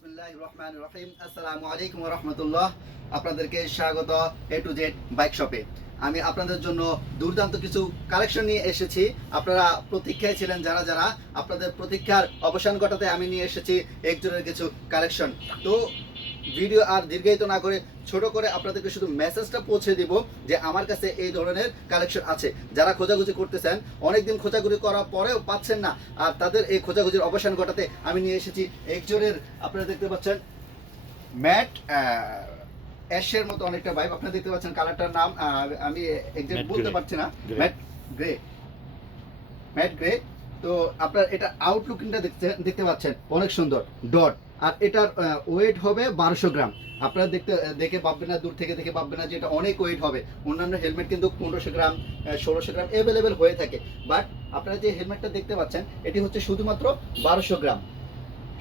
বিসমিল্লাহির রহমানির রহিম। আসসালামু আলাইকুম ওয়া রাহমাতুল্লাহ। আপনাদেরকে স্বাগত এ টু জেড বাইক শপে। আমি আপনাদের জন্য দুর্দান্ত কিছু কালেকশন নিয়ে এসেছি। আপনারা প্রতীক্ষায় ছিলেন, যারা যারা আপনাদের প্রতীক্ষার অবসান ঘটাতে আমি নিয়ে এসেছি একজনের কিছু কালেকশন। তো ভিডিও আর দীর্ঘায়িত না করে ছোট করে আপনাদেরকে শুধু মেসেজটা পৌঁছে দিব যে আমার কাছে এই ধরনের কালেকশন আছে। যারা খোঁজাখুঁজি করতেছেন, অনেকদিন খোঁজাখুঁজি করার পরেও পাচ্ছেন না, আর তাদের এই খোঁজাখুঁজির অবসান ঘটাতে আমি নিয়ে এসেছি একজনের, আপনারা দেখতে পাচ্ছেন ম্যাট অ্যাশের মতো অনেকটা ভাইব। আপনারা দেখতে পাচ্ছেন কালারটার নাম আমি এক্সাক্ট বলতে পারছি না। Mat grey, mat grey. তো আপনার এটা আউটলুকিংটা দেখতে পাচ্ছেন অনেক সুন্দর ডট। আর এটার ওয়েট হবে 1200 গ্রাম। আপনারা দেখে ভাববেন না, দূর থেকে দেখে ভাববেন না যে এটা অনেক ওয়েট হবে। অন্যান্য হেলমেট কিন্তু 1500 গ্রাম 1600 গ্রাম অ্যাভেলেবেল হয়ে থাকে, বাট আপনারা যে হেলমেটটা দেখতে পাচ্ছেন এটি হচ্ছে শুধুমাত্র 1200 গ্রাম,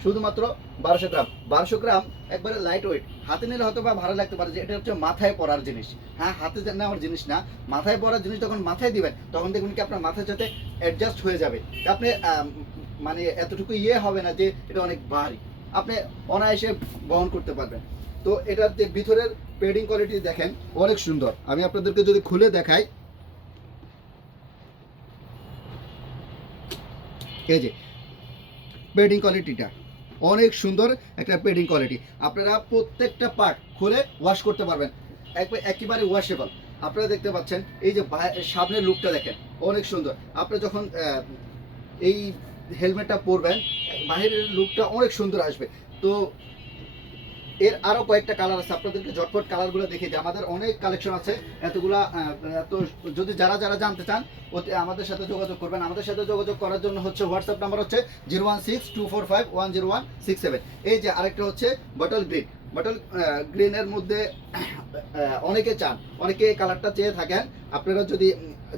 শুধুমাত্র 1200 গ্রাম। 1200 গ্রাম একবারে লাইট ওয়েট। হাতে নিলে হয়তো বা ভালো লাগতে পারে যে এটা হচ্ছে মাথায় পরার জিনিস। হ্যাঁ, হাতে নেওয়ার জিনিস না, মাথায় পরার জিনিস। যখন মাথায় দিবেন তখন দেখবেন কি আপনার মাথার সাথে অ্যাডজাস্ট হয়ে যাবে। আপনি মানে এতটুকু হবে না যে এটা অনেক ভারী, আপনি অনায়াসে বহন করতে পারবেন। তো এটার যে ভিতরের পেডিং কোয়ালিটি দেখেন অনেক সুন্দর। আমি আপনাদেরকে যদি খুলে দেখাই, এই যে পেডিং কোয়ালিটিটা অনেক সুন্দর একটা পেডিং কোয়ালিটি। আপনারা প্রত্যেকটা পার্ট খুলে ওয়াশ করতে পারবেন, একেবারে ওয়াশেবল। আপনারা দেখতে পাচ্ছেন এই যে সামনের লুকটা দেখেন অনেক সুন্দর। আপনি যখন এই হেলমেটটা পরবেন বাহিরের লুকটা অনেক সুন্দর আসবে। তো এর আরও কয়েকটা কালার আছে, আপনাদেরকে ঝটপট কালারগুলো দেখিয়ে দিই। আমাদের অনেক কালেকশন আছে এতগুলা। তো যদি যারা যারা জানতে চান আমাদের সাথে যোগাযোগ করবেন। আমাদের সাথে যোগাযোগ করার জন্য হচ্ছে হোয়াটসঅ্যাপ নাম্বার হচ্ছে 01624510107। এই যে আরেকটা হচ্ছে বটল গ্রিন। বটল গ্রিনের মধ্যে অনেকে চান, অনেকে কালারটা চেয়ে থাকেন। আপনারা যদি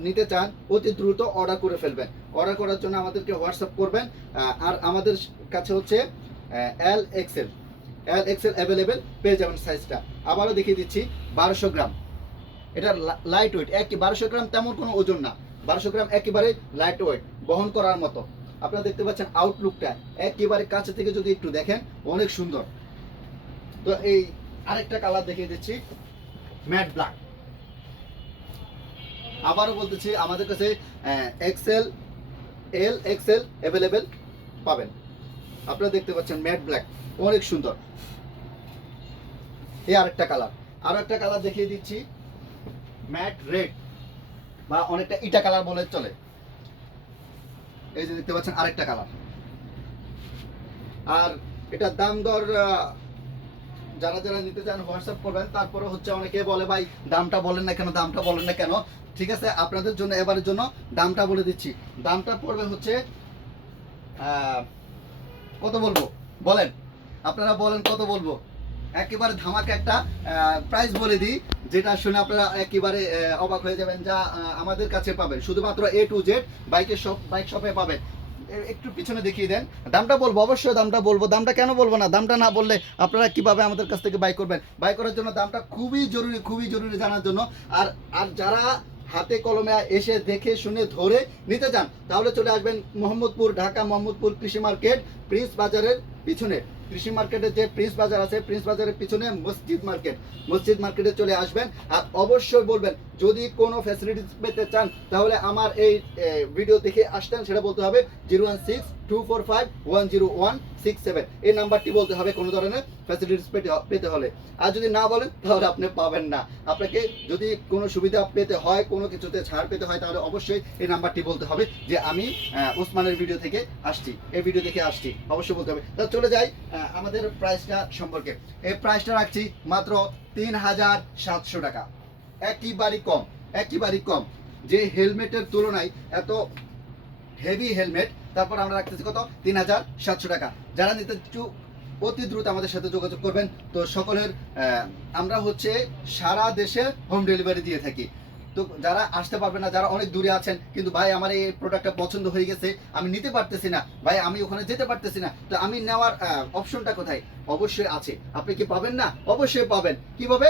নিতে চান অতি দ্রুত অর্ডার করে ফেলবেন। অর্ডার করার জন্য আমাদেরকে হোয়াটসঅ্যাপ করবেন। আর আমাদের কাছে হচ্ছে এল এক্সেল অ্যাভেলেবেল পেয়ে যাবেন সাইজটা। আবারও দেখিয়ে দিচ্ছি 1200 গ্রাম। এটা লাইট ওয়েট, 1200 গ্রাম তেমন কোনো ওজন না। 1200 গ্রাম একেবারে লাইট ওয়েট, বহন করার মতো। আপনারা দেখতে পাচ্ছেন আউটলুকটা একেবারে কাছে থেকে যদি একটু দেখেন অনেক সুন্দর। তো এই আরেকটা কালার দেখিয়ে দিচ্ছি, ম্যাট ব্ল্যাক। আবারও বলতেছি আমাদের কাছে এক্সেল এল এক্সেল অ্যাভেলেবেল পাবেন। আপনারা দেখতে পাচ্ছেন ম্যাট ব্ল্যাক অনেক সুন্দর। এই আরেকটা কালার, আরো একটা কালার দেখিয়ে দিচ্ছি, ম্যাট রেড বা অনেকটা ইটা কালার বলে চলে। এই যে দেখতে পাচ্ছেন আরেকটা কালার। আর এটার দাম দর যারা যারা নিতে চান হোয়াটসঅ্যাপ করবেন। তারপরে হচ্ছে অনেকে বলে ভাই দামটা বলেন না কেন, দামটা বলেন না কেন। ঠিক আছে, আপনাদের জন্য এবারের জন্য দামটা বলে দিচ্ছি। দামটা পড়বে হচ্ছে কত বলবো বলেন, আপনারা বলেন কত বলবো। একেবারে ধামাকা একটা প্রাইস বলে দিই, যেটা শুনে আপনারা একেবারে অবাক হয়ে যাবেন। যা আমাদের কাছে পাবেন শুধুমাত্র এ টু জেড বাইকের শপ, বাইক শপে পাবেন। একটু পিছনে দেখিয়ে দেন। দামটা বলবো, অবশ্যই দামটা বলবো। দামটা কেন বলবো না, দামটা না বললে আপনারা কিভাবে আমাদের কাছ থেকে বাই করবেন। বাই করার জন্য দামটা খুবই জরুরি, খুবই জরুরি জানার জন্য। আর আর যারা হাতে কলমে এসে দেখে শুনে ধরে নিতে চান তাহলে চলে আসবেন মোহাম্মদপুর, ঢাকা মোহাম্মদপুর কৃষি মার্কেট, প্রিন্স বাজারের পিছনে। কৃষি মার্কেটের যে প্রিন্স বাজার আছে, প্রিন্স বাজারের পিছনে মসজিদ মার্কেট, মসজিদ মার্কেটে চলে আসবেন। আর অবশ্যই বলবেন যদি কোনো ফ্যাসিলিটিস পেতে চান তাহলে আমার এই ভিডিও দেখে আসতেন, সেটা বলতে হবে 01624510167। এই নাম্বারটি বলতে হবে কোনো ধরনের ফ্যাসিলিটিস পেতে হলে। আর যদি না বলেন তাহলে আপনি পাবেন না। আপনাকে যদি কোনো সুবিধা পেতে হয়, কোনো কিছুতে ছাড় পেতে হয়, তাহলে অবশ্যই এই নাম্বারটি বলতে হবে যে আমি ওসমানের ভিডিও থেকে আসছি, এই ভিডিও দেখে আসছি, অবশ্যই বলতে হবে। তা চলে যাই আমাদের প্রাইসটা সম্পর্কে। এই প্রাইসটা রাখছি মাত্র 3700 টাকা। একেবারেই কম, একেবারেই কম। যে হেলমেটের তুলনায় এত হেভি হেলমেট, তারপর আমরা রাখতেছি কত, 3700 টাকা। যারা নিতে অতি দ্রুত আমাদের সাথে যোগাযোগ করবেন। তো সকলের আমরা হচ্ছে সারা দেশে হোম ডেলিভারি দিয়ে থাকি। তো যারা আসতে পারবে না, যারা অনেক দূরে আছেন, কিন্তু ভাই আমার এই প্রোডাক্টটা পছন্দ হয়ে গেছে, আমি নিতে পারতেছি না, ভাই আমি ওখানে যেতে পারতেছি না, তো আমি নেওয়ার অপশনটা কোথায়? অবশ্যই আছে। আপনি কি পাবেন না? অবশ্যই পাবেন। কিভাবে?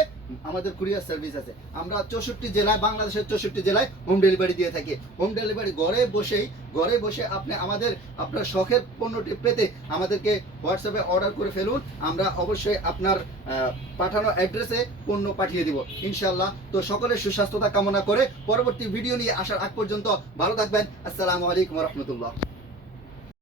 আমাদের কুরিয়ার সার্ভিস আছে। আমরা 64 জেলায়, বাংলাদেশের 64 জেলায় হোম ডেলিভারি দিয়ে থাকি। হোম ডেলিভারি ঘরে বসে আপনি আপনার শখের পণ্যটি পেতে আমাদেরকে হোয়াটসঅ্যাপে অর্ডার করে ফেলুন। আমরা অবশ্যই আপনার পাঠানো অ্যাড্রেসে পণ্য পাঠিয়ে দিব ইনশাআল্লাহ। তো সকলের সুস্বাস্থ্যতা কামনা করে পরবর্তী ভিডিও নিয়ে আসার আগ পর্যন্ত ভালো থাকবেন। আসসালামু আলাইকুম ওয়া রাহমাতুল্লাহ।